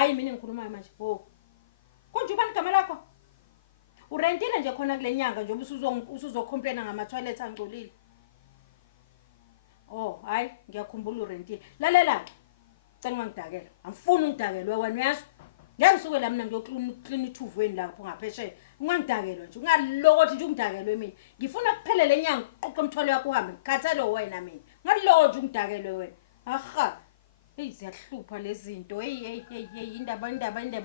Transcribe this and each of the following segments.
hayi mina ngikhuluma manje ho konje ubani igama lakho urentile nje khona kule nyanga nje usuzocomplaina ngama toilet angcolile oh hayi ngiyakhumbula urentile lalela cela ngangidakela angifuni ungidakelwe wena uyazi ngeke ngisuke la mina ngiyoclean ithuvweni lapho ngaphesheya ungangidakelwa nje ungalokothi nje ungidakelwe mina ngifuna kuphelele enyanga uqoqa umthwalo wakho uhambe ngikhathele wena mina ngaloko nje ungidakelwe wena aha hey ziyahlupha lezi zinto hey indaba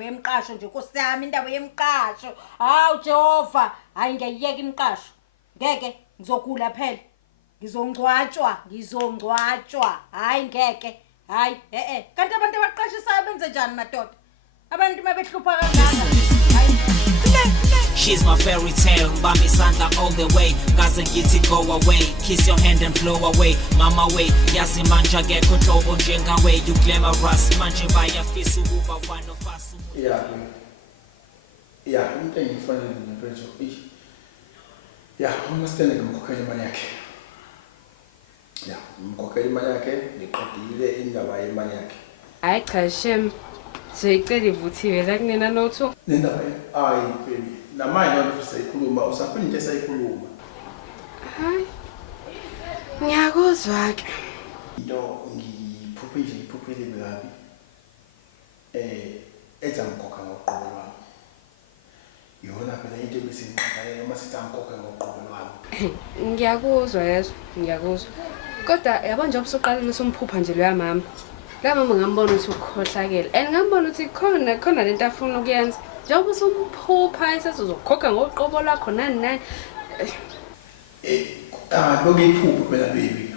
yemqasho nje Nkosi yami indaba yemqasho hawu Jehova hayi ngiyayiyeka imqasho ngeke ngizogula phela ngizongcwatshwa hayi ngeke hayi kanti abantu abaqashisayo benze njani madoda abantu mabehlupha kangaka She's my fairy tale, Bami Santa all the way. Gaze ngithi go away, kiss your hand and blow away. Mama way, yazi manje akekho hlobo njengawe. You glamorous, manje bayafisa ukuba one of us. Yeah, into engifanele nempenzo. Yeah, umastene ngimkhokhela imali yakhe. Yeah, ngimkhokhela imali yakhe, ngiqedile indaba yemali yakhe. Hayi cha shem. Seyicela ivuthiwe la kunena notho. Nendaba ayi baby. Namanje nje siyikhuluma usafuna into esayikhuluma. Hayi. Ngiyakuzwa ke. Into ngiphuphile bekabi. Ethi angikhoka ngoqobo lwami. Yona phela into ebisinqaphela noma sithi angikhoka ngoqobo lwami. Ngiyakuzwa yezo, ngiyakuzwa. Kodwa yabo nje obusuqalile somphupha nje loya mama. La mama ngambona ukuthi ukhohlakele. And ngambona ukuthi khona lento afuna ukuyenza. Njengoba usumphupha esezokhokha ngoqobo lakho nani. Lokho iphupho phela baby.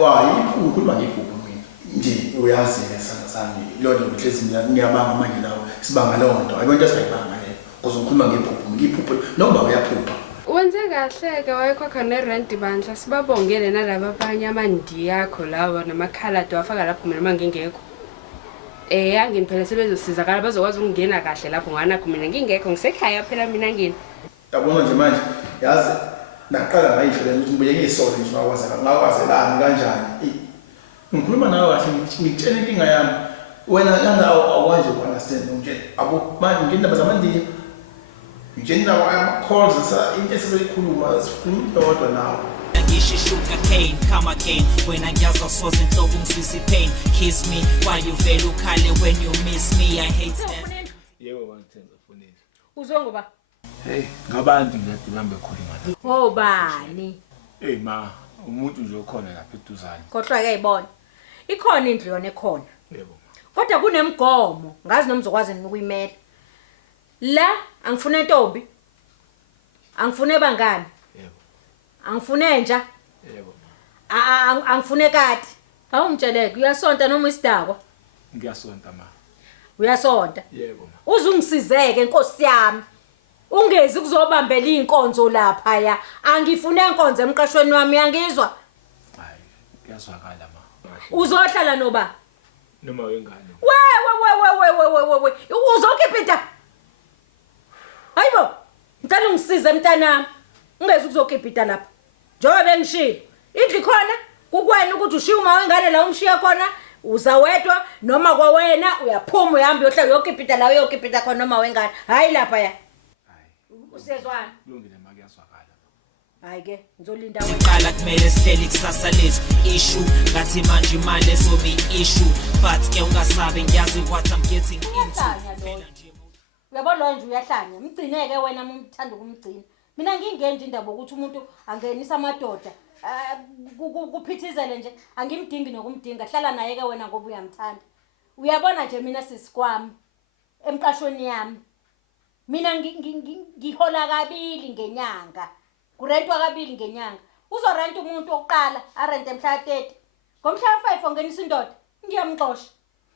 Wayi iphupho khuluma ngephupho mina. Nje uyazi lesana sami lona ukuthi mina ngiyabanga manje nawe sibanga lonto. Ayibona into sayibanga le. Kuze ngikhuluma ngephupho noma uyaphupha. Wenze kahle ke wayekhokha nerent bandla sibabongele nalabo abanye amandi yakho lawo namakhaladi wafaka lapho mina mangingekho. Yangini phela sebezosizakala bazokwazi ukungena kahle lapho nganakho mina ngingekho ngisekhaya phela mina ngini. Yabona nje manje yazi naqala ngayisho lento ukuthi ngibuye ngisole nje ngakwazelani kanjani. Ngikhuluma nawe kahle ngitshela inkinga yami. Wena lana awukwazi ukunderstand nje abo manje ngindaba zamandiya. Njena calls into esibeyikhuluma sikhuluma kodwa nawe. Ngishishuka cane, kama cane. Wena ngiyazwa soze inhlobo ngisisi pain. Kiss me while you vele ukhale when you miss me. I hate that. Yebo bangithenga fonini. uzwe ngoba Hey, ngabantu ngiyade bambe khuluma. oh bani Hey ma, umuntu nje okhona lapha eduzane. kodwa ke ibona ikhona indlu yona ekhona Yebo. kodwa kunemgomo ngazi noma uzokwazi ukuyimela la angifune intombi angifune bangani Yebo. angifune nja Yebo. angifune kati awungitsheleke uyasonta noma isidakwa Ngiyasonta ma. uyasonta Yebo ma. uzungisizeke Nkosi yami ungezi kuzobambela inkonzo lapha ya angifune inkonzo emqashweni wami yangizwa Hayi, kuyazwakala ma. uzohlala noba Noma wengane. we uzokhipha hayibo ngicela ungisize mntanami ungezi ukuzokhipha lapha njengoba bengishilo indlu khona kukwena ukuthi ushiye uma wengane la umshiya khona uzawedwa noma kwawena uyaphuma uhambe uyohlala uyokhipha la uyokhipha khona noma wengane hayi lapha ya usezwana Kulungile ma kuyazwakala. hayi ke ngizolinda wena Qala kumele sihleli kusasa lethu issue ngathi manje imali ezobe issue but ke ungasabi ngiyazi what I'm getting into. uyabona lo nje uyahlanya mgcineke wena umthanda ukumgcina mina ngingenje indaba ukuthi umuntu angenisa amadoda kuphithizele nje angimdingi nokumdinga hlala naye ke wena ngoba uyamthanda uyabona nje mina sisikwami emqashweni yami mina ngihola kabili ngenyanga kurentwa kabili ngenyanga uzorenta umuntu oqala arente mhla 30 ngomhla 5 ongenisa indoda ngiyamxosha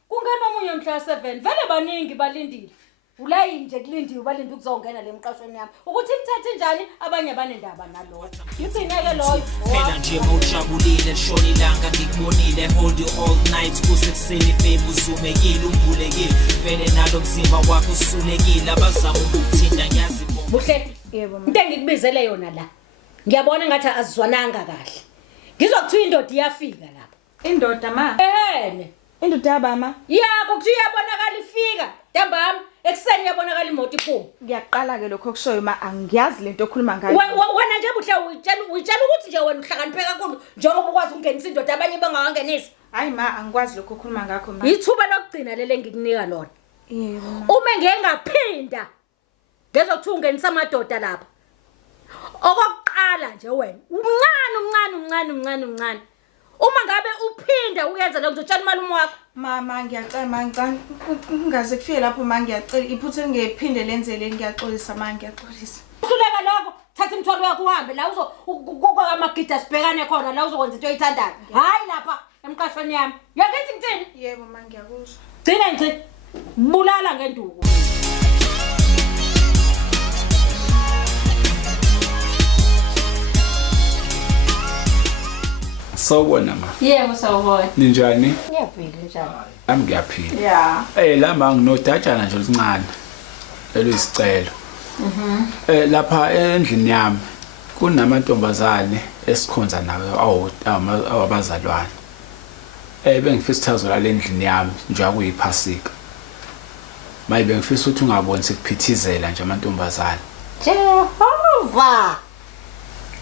kungena omunye mhla 7 vele baningi balindile ulayi nje kulindiwe balinde ukuzongena lemqashweni yami ukuthi imthethe njani abanye banendaba nalokho ngithineke loyo Phela nje mawujabulile lishona ilanga ngikubonile hold you all night kusekuseni babe uzumekile umbulekile vele nalo mzimba wakho usulekile abazama ukuthinta ngiyazi buhle yebo into engikubizele yona la ngiyabona ngathi azizwananga kahle ngizwa kuthiwa indoda iyafika lapha Indoda ma. ehene Indoda yabama. Yako kuthi iyabonakala ifika. Ntambama ekseni iyabonakala imoto iphuma. Ngiyaqala ke lokho kushoyo ma angiyazi lento okhuluma ngayo. Wena nje buhle uyitshela ukuthi nje wena uhlakaniphe kakhulu njengoba ukwazi ukungenisa indoda abanye bangawangenisa. Hayi ma angikwazi lokho okhuluma ngakho ma. Yithuba lokugcina lele ngikunika lona. Yebo ma. Uma ngengaphinda ngezokuthi ungenisa amadoda lapha. Okokuqala nje wena umncane. Uma ngabe uphinda uyenza lokho uzotshela umalume wakho. Mama ngiyacela mangicela ungaze kufike lapho ma ngiyacela iphuthe ngephinde lenzele ngiyaxolisa ma ngiyaxolisa. Uhluleka lokho thatha imthwalo yakho uhambe la amagida sibhekane khona la uzokwenza into oyithandayo. Hayi lapha emqashweni yami. Yakithi ngithini? Yebo ma ngiyakuzwa. Gcina ngithi bulala ngenduku. Sawubona ma. Yebo sawubona. Ninjani? Ngiyaphila njani? Ami ngiyaphila. Yeah. La ma nginodatshana nje oluncane. Elisicelo. Lapha endlini yami kunamantombazane esikhonza nawo awabazalwane. Bengifisa uthazola le ndlini yami njengoba kuyiphasika. Mayibe ngifisa ukuthi ungaboni sekuphithizela nje amantombazane. Jehova.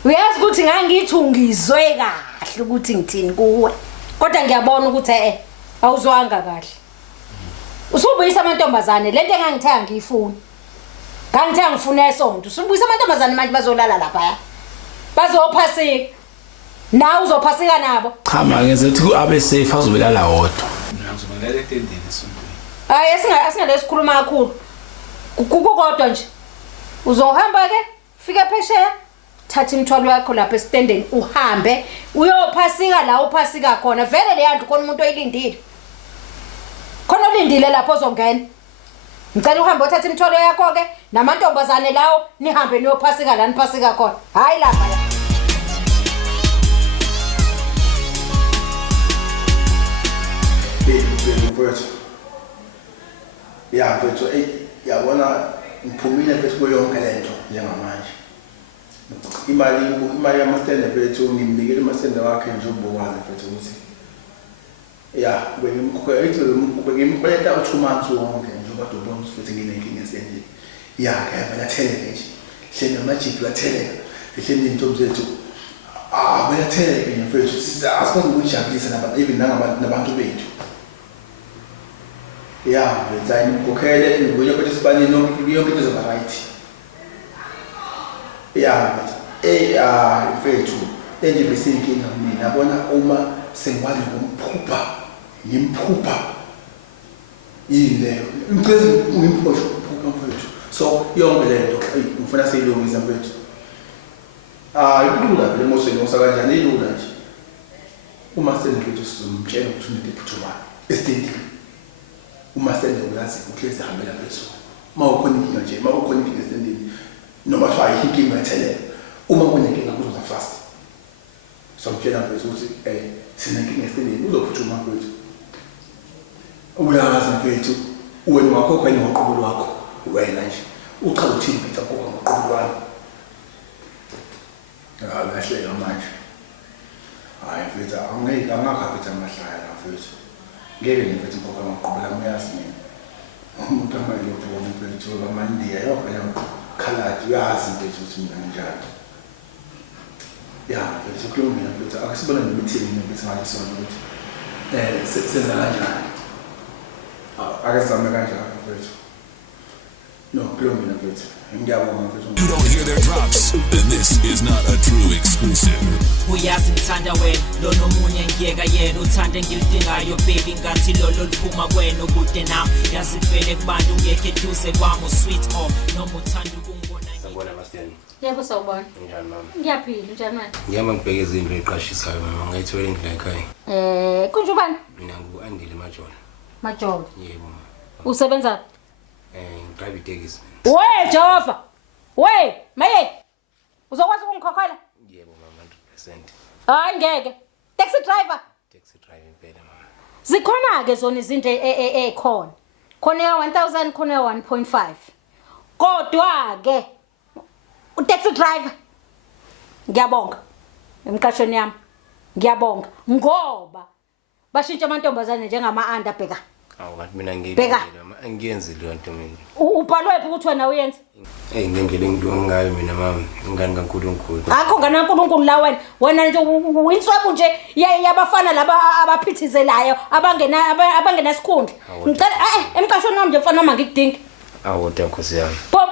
Uyazi ukuthi ngangithi ungizwe kahle ukuthi ngithini kuwe. Kodwa ngiyabona ukuthi awuzwanga kahle. Usubuyisa amantombazane lento engangithenga ngiyifuna. Ngangithenga ngifuna esonto. Usubuyisa amantombazane manje bazolala lapha. Bazophasika. Nawe uzophasika nabo. Cha ma ngezethi abe safe azobelala wodwa. Mina ngizobelala etendeni esontweni. Hayi asingalezikhuluma kakhulu. Kukodwa nje. Uzohamba ke fika phesheya. Thatha imthwalo yakho lapha estendeni uhambe uyophasika la uphasika khona vele le yantu khona umuntu oyilindile khona olindile lapho ozongena ngicela uhambe uthatha imthwalo yakho ke namantombazane lawo nihambe niyophasika la niphasika khona hayi lapha mfowethu mfowethu yabona ngiphumile mfethu kuyo yonke lento njengamanje imali yamasende mfethu ngimnikele amasende wakhe nje ubukwazi mfethu ukuthi bengimkhweleta u2 months wonke nje kodwa ubona futhi nginenkinga esendlini kaya theleke nje hleli amajibu atheleka hleli intombi zethu bayatheleka nje mfethu asikwazi ukujabulisa even nabantu bethu benza imkhokhele ngibuye ukuthi sibanini yonke into izoba right mfethu enje bese inkinga mina yabona uma sengikwazi ngimphupha yile ngicela ngimphosha mfethu so yonke lento ngifuna siyilungisa mfethu ilula vele mosweni osakanjani ilula nje uma sendifethu sizomtshela ukuthi umuntu ephuthuma estate uma sende uyazi uhlezi hambela phezulu mawukhona inkinga nje mawukhona inkinga esendini noma kuthiwa inkinga ethelele uma kunenkinga kuzoza fast so mtshela mfethu ukuthi sinenkinga esendini uzophuthuma mfethu uyazi mfethu wena wakho kwena ngoqobo lwakho wena nje uqala uthini Peter ngoba ngoqobo lwakho lahleka manje hayi mfethu angakaphetha amahlaya la mfethu ngeke ngiphethe ngoba ngoqobo lami uyazi mina umuntu amayelobona mfethu amandiya yonke khalati uyazi mfethu ukuthi mina njani mfethu kulungile mfethu akusibona nemithini mfethu ngalisona ukuthi senza kanjani akazame kanjani mfethu no kulungile mfethu ngiyabonga mfethu. You don't hear their drops, then this is not a true exclusive. Uyazi ngithanda wena lo nomunye ngiyeka yena uthande ngilidingayo baby ngathi lolo liphuma kwena ukude nami yazi vele kubantu ngeke eduze kwami sweet noma uthanda ukungibona Sawubona Masteni. Yebo sawubona. Njani mama? Ngiyaphila njani manje? Ngiyama ngibheke izinto eziqashisayo mama ngayithola endlini ekhaya. Kunje ubani? Mina ngu-Andile Majona. Majona. Yebo mama. Usebenza? Ngidrive itekisi. We Jehova. We, maye. Uzokwazi ukungikhokhela? Yebo mama 100%. Hayi ngeke. Taxi driver. Taxi driver impela mama. Zikhona ke zona izinto ekhona. Khona ya 1000 khona ya 1.5. Kodwa ke u-taxi driver ngiyabonga emqashweni yami. Ngiyabonga ngoba bashintsha amantombazane njengama-under bheka. Awu kanti mina Bheka. angiyenzi leyo nto mina. Ubhalwe phi ukuthi wena uyenza? Ngendlela engidonga ngayo mina mama, ingane kaNkulunkulu. Akho ngane kaNkulunkulu la wena nje uyinswabu nje yabafana laba abaphithizelayo abangena sikhundla. Ngicela emqashweni wami nje mfana noma ngikudingi. Awu Nkosi yami. Pop.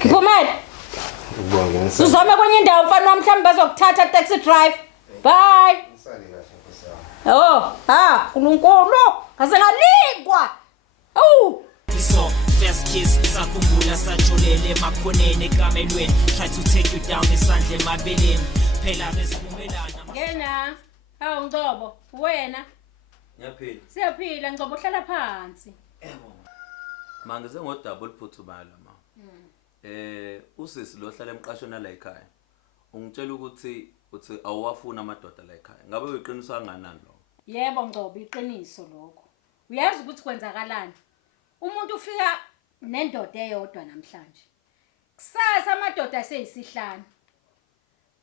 Phumela. Ubonge ngisale. Uzame kwenye indawo mfana wami mhlawumbe bazokuthatha taxi drive. Bye. Ngisale kahle Nkosi yami. Oh, uNkulunkulu, kaze ngalingwa. Awu. So first kiss sakhumbula sajulele emakhoneni ekamelweni try to take you down isandla emabeleni phela besivumelana Ngena. Hawu Ngcobo, wena. Ngiyaphila. Siyaphila Ngcobo hlala phansi. Yebo. Manje sengodaba oliphuthumala ma. Usisi lo hlala emqashweni la ekhaya. Ungitshela ukuthi awuwafuna amadoda la ekhaya. Ngabe uyiqiniso kanganani lo? Yebo Ngcobo, iqiniso lokho. Uyazi ukuthi kwenzakalani? Umuntu ufika nendoda eyodwa namhlanje. Kusasa amadoda aseyisihlanu.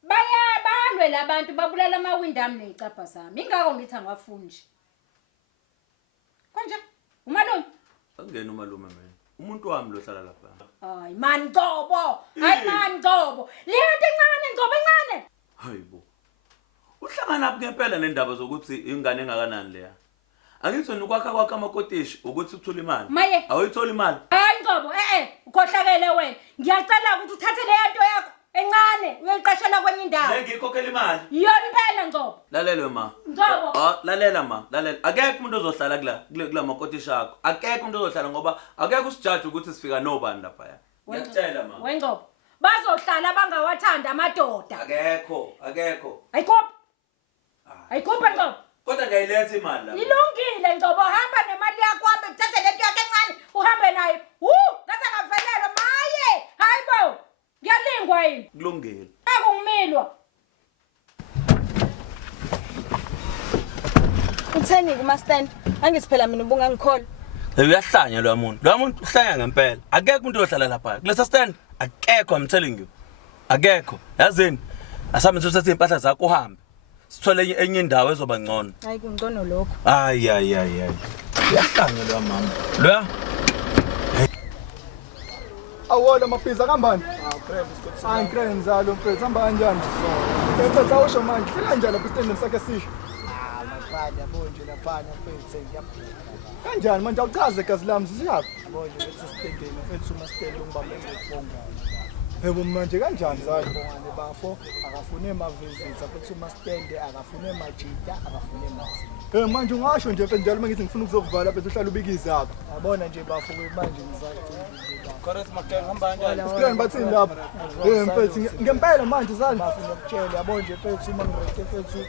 Bayabalwe labantu babulala amawindi ami nezicapha zami. Ingakho ngithi angafuni nje. Konje? Umalume? Angena umalume mina. Umuntu wami lo hlala lapha. Hayi man Ngcobo. Hayi man Ngcobo. Lento encane Ngcobo encane. Hayibo. Uhlangana phi ngempela nendaba zokuthi ingane engakanani leya? Angithi ukwakha amakotishi ukuthi uthole imali. Maye. Awuyithola imali. Hayi Ngcobo, ukhohlakele wena. Ngiyacela ukuthi uthathe le nto yakho encane uyoyiqashela kwenye indawo. Ngikhokhela imali. Yona impela Ngcobo. Lalela ma. Ngcobo. Lalela ma, lalela. Akekho umuntu ozohlala kula makotishi akho. Akekho umuntu ozohlala ngoba akekho usijaji ukuthi sifika nobani lapha. Ngiyakutshela ma. Wengcobo. Bazohlala bangawathanda amadoda. Akekho. Ayikhopha. Ayikhopha Ngcobo. Kodwa ngayiletha imali lapha. Ilungile Ngcobo, hamba nemali yakho hambe uthathe lento yakho encane uhambe nayo. Ngaze ngavelelwa maye. Hayibo. Ngiyalingwa yini? Kulungile. Akungimilwa. Utheni kuma stand? Angisiphela mina ubungangikhola. Uyahlanya lo muntu. Lo muntu uhlanya ngempela. Akekho umuntu ohlala lapha. Kulesa stand akekho, I'm telling you. Akekho. Yazini? Asame sithathe impahla zakho uhambe. Sithole enye indawo ezoba ngcono. Hayi kungcono lokho. Ay. Uyahlanya lo mama. Lo? Awona maphiza kambani? Angikre nzalo mfethu hamba kanjani? Mfethu awusho manje fika kanjani lapha stand sakhe sisho? Mafana yabo nje lapha mfethu ngiyaphila. Kanjani manje awuchaze gazi lami sisiyaphi? Yabo nje bethi standeni mfethu uma stand ungibambe ngokubonga. Yebo manje kanjani zalo? Bongane bafo akafune emavisits futhi uma stand akafune emajita akafune emazi. Manje ungasho nje mfethu njalo mangithi ngifuna ukuzokuvala phela uhlala ubikiza yakho. Yabona nje bafo manje ngizacela nje. Correct makeng hamba kanjani? Isikani bathini lapha? Mfethu ngempela manje zalo. Bafuna ukutshela yabo nje mfethu uma ngireke mfethu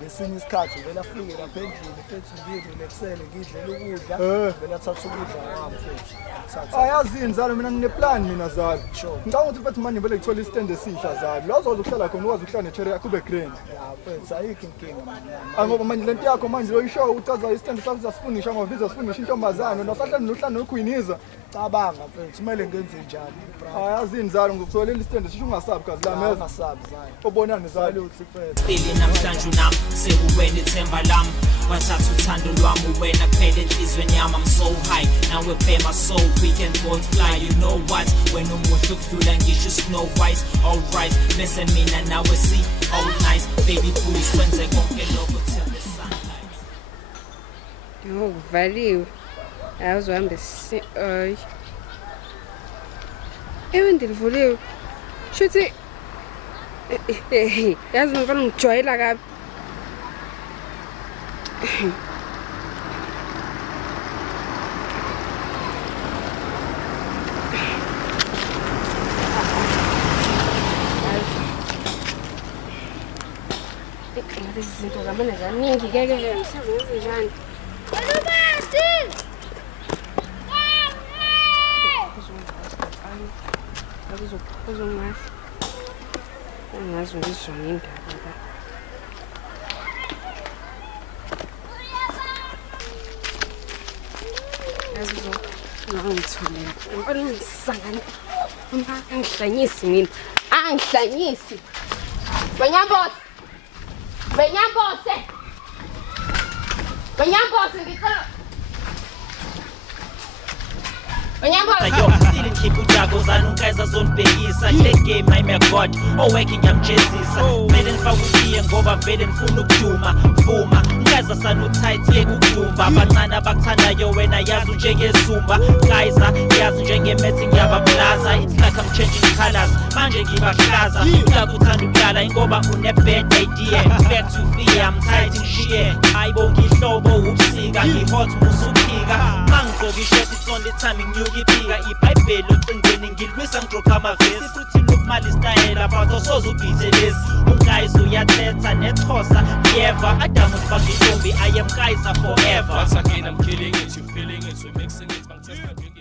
ngesinye isikhathi vela afike lapha endlini mfethu ngirelaxele ngidlela ukudla vela thatha ukudla kwami mfethu. Ayazini zalo mina ngineplan mina zalo. Ngicabanga ukuthi mfethu manje vele ngithola istand esihla zalo. La uzoza ukuhlala khona ukwazi ukuhlala nechere yakho ube grand. Mfethu ayikho inkinga manje. Ngoba manje lento yakho manje loyisho uchaza istand sakho sasifunisha ngavisa sifunisha intombazane nosahlala nohlala nokhwiniza. Cabanga mfethu kumele ngenze njani? Ayazini zalo ngikutholela istand sisho ungasabi gazi lami yeza. Ungasabi zalo. Ubonani zalo uthi mfethu. Phili namhlanje nami sekuwena ithemba lami wathatha uthando lwami wena kuphela enhlizweni yami. I'm so high nawe pay my soul we can both fly. You know what when umuhle ukudlula ngisho Snow White. Alright bese mina nawe see all nice baby booze wenze konke lokho till the sunlight. Valiu. Awuzohamba ay. Ndilivuliwe. Shuthi yazi ngifuna ngijwayela kabi. Izinto zamanje zaningi keke ngisazenze njani? Uzongazi. Angazi ngizona indaba la. Yazi ngangitholela. Ngifuna ngisangane. Angihlanyisi mina. Angihlanyisi. Benyambose. Wenyambosi ngicela. Wenyambosi. Yo, still keep ujago zanukaiza zonibhekisa le game I'm a god oweke ngiyamjezisa vele ngifakuliye ngoba vele ngifuna ukuduma vuma ngikaza sanutight yekudumba abancane abakuthandayo wena yazi njengezumba kaiza yazi njengemethi ngiyabablaza it's like I'm changing colors manje ngibahlaza ngiyakuthanda ukuyala ingoba une-bad idea back to fear I'm tight ngishiye ayibonke ihlobo ubusika ngihot musuphika mangigqoka isheti it's only time ngiyukipika ibhayibheli ocingweni ngilwisa ngidropha amavesi futhi lokumali style but osoze ubhizelezi umguys uyathetha nethosa yeva adamu sibanga intombi I am Kaiser forever. Once again I'm killing it, you feeling it, so mixing it, bangitesta